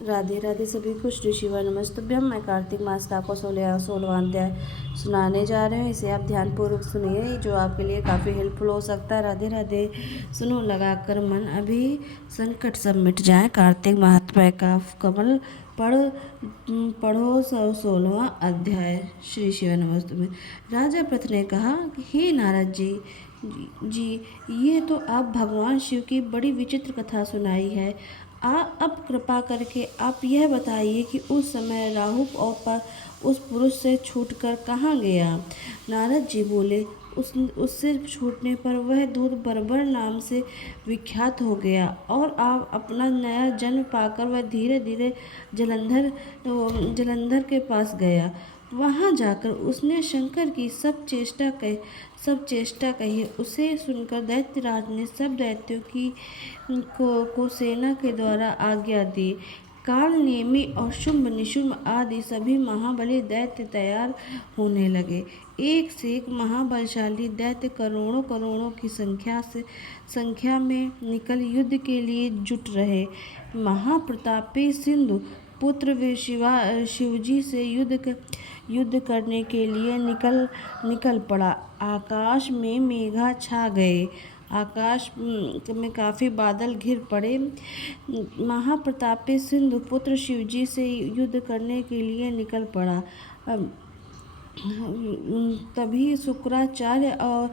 राधे राधे सभी को श्री शिवा नमस्तुभ्यम। मैं कार्तिक मास का आपको 16वां अध्याय सुनाने जा रहे हैं। इसे आप ध्यानपूर्वक सुनिए, जो आपके लिए काफ़ी हेल्पफुल हो सकता है। राधे राधे। सुनो लगाकर मन, अभी संकट सब मिट जाए। कार्तिक महात्म्य का कमल पढ़ो 16वां अध्याय। श्री शिव नमस्तुभ्यम। राजा पृथ ने कहा, हे नारद जी, ये तो आप भगवान शिव की बड़ी विचित्र कथा सुनाई है। अब कृपा करके आप यह बताइए कि उस समय राहु और उस पुरुष से छूटकर कहाँ गया। नारद जी बोले, उससे छूटने पर वह दूत बर्बर नाम से विख्यात हो गया और आप अपना नया जन्म पाकर वह धीरे धीरे जलंधर के पास गया। वहाँ जाकर उसने शंकर की सब चेष्टा कही। उसे सुनकर दैत्यराज ने सब दैत्यों को सेना के द्वारा आज्ञा दी। काल नेमी और शुंभ निशुंभ आदि सभी महाबली दैत्य तैयार होने लगे। एक से एक महाबलशाली दैत्य करोड़ों करोड़ों की संख्या में निकल युद्ध के लिए जुट रहे। महाप्रतापी सिंधु पुत्र शिवजी से युद्ध करने के लिए निकल पड़ा। आकाश में मेघा छा गए। आकाश में काफ़ी बादल घिर पड़े। महाप्रतापी सिंधु पुत्र शिवजी से युद्ध करने के लिए निकल पड़ा। तभी शुक्राचार्य और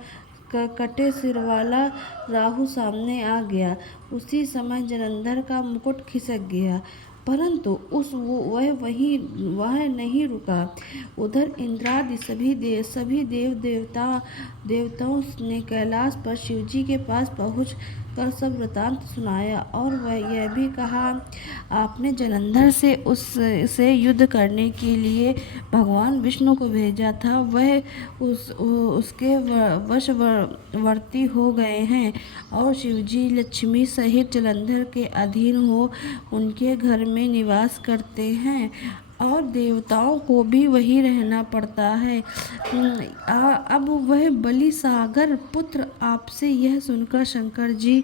कटे सिर वाला राहु सामने आ गया। उसी समय जलंधर का मुकुट खिसक गया, परंतु वह नहीं रुका। उधर इंद्रादि सभी देवताओं ने कैलाश पर शिवजी के पास पहुँच कर सब वृतांत सुनाया और वह यह भी कहा, आपने जलंधर से युद्ध करने के लिए भगवान विष्णु को भेजा था। वह उसके वशवर्ती हो गए हैं और शिवजी लक्ष्मी सहित जलंधर के अधीन हो उनके घर में निवास करते हैं और देवताओं को भी वही रहना पड़ता है। अब वह बलि सागर पुत्र आपसे यह सुनकर शंकर जी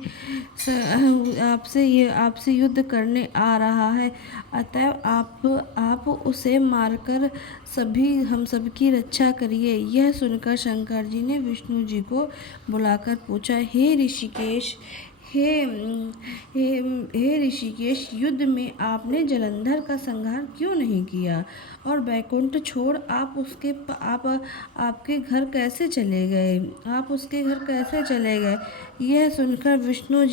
आपसे युद्ध करने आ रहा है। अतएव आप उसे मारकर हम सबकी रक्षा करिए। यह सुनकर शंकर जी ने विष्णु जी को बुलाकर पूछा, हे ऋषिकेश, युद्ध में आपने जलंधर का संहार क्यों नहीं किया और बैकुंठ छोड़ आप आपके घर कैसे चले गए? उसके घर कैसे चले गए? यह सुनकर विष्णु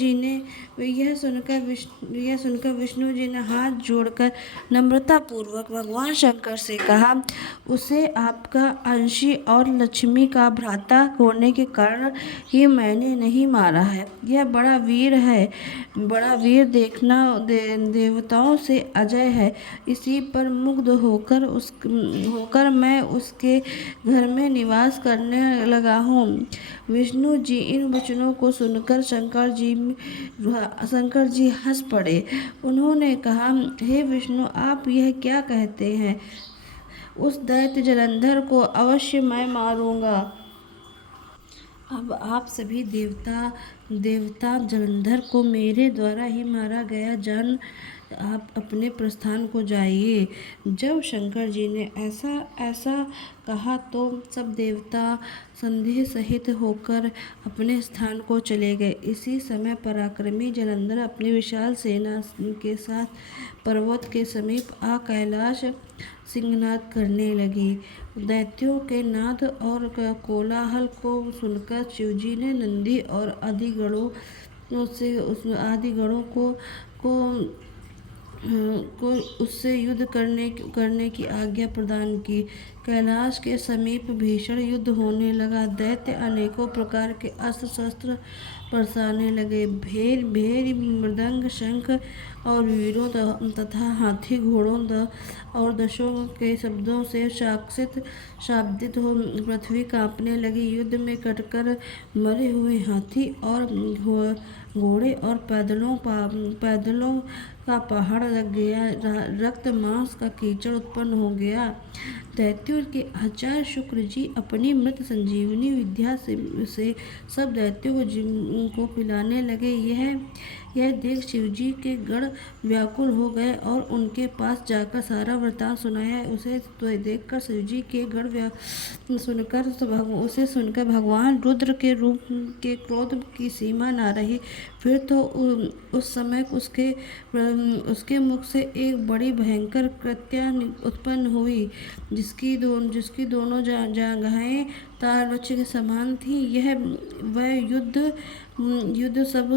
जी ने हाथ जोड़कर नम्रता पूर्वक भगवान शंकर से कहा, उसे आपका अंशी और लक्ष्मी का भ्राता होने के कारण ही मैंने नहीं मारा है। यह बड़ा वीर देखना देवताओं से अजय है। इसी पर मुग्ध होकर मैं उसके घर में निवास करने लगा हूँ। विष्णु जी इन वचनों को सुनकर शंकर जी हंस पड़े। उन्होंने कहा, हे विष्णु, आप यह क्या कहते हैं? उस दैत्य जलंधर को अवश्य मैं मारूंगा। अब आप सभी देवता जलंधर को मेरे द्वारा ही मारा गया जान आप अपने प्रस्थान को जाइए। जब शंकर जी ने ऐसा कहा तो सब देवता संदेह सहित होकर अपने स्थान को चले गए। इसी समय पराक्रमी जलंधर अपनी विशाल सेना के साथ पर्वत के समीप आ कैलाश सिंहनाद करने लगी। दैत्यों के नाद और कोलाहल को सुनकर शिवजी ने नंदी और आदि गणों को उससे युद्ध करने की आज्ञा प्रदान की। कैलाश के समीप भीषण युद्ध होने लगा। दैत्य अनेकों प्रकार के अस्त्र शस्त्र बरसाने लगे। भेरी मृदंग शंख और वीरों तथा हाथी घोड़ों और दशों के शब्दों से शाब्दित हो पृथ्वी कांपने लगी। युद्ध में कटकर मरे हुए हाथी और घोड़े और पैदलों का पहाड़ लग गया। रक्त मांस का कीचड़ उत्पन्न हो गया। दैत्यों के आचार्य शुक्र जी अपनी मृत संजीवनी विद्या से सब दैत्यों को पिलाने लगे। यह देख शिवजी के गण व्याकुल हो गए और उनके पास जाकर सारा वृत्तांत सुनाया। उसे तो देखकर शिवजी के उसे सुनकर भगवान रुद्र के रूप के क्रोध की सीमा न रही। फिर तो उस समय उसके मुख से एक बड़ी भयंकर कृत्या उत्पन्न हुई, जिसकी दोनों जगहें तार वृक्ष के समान थी। वह युद्ध सब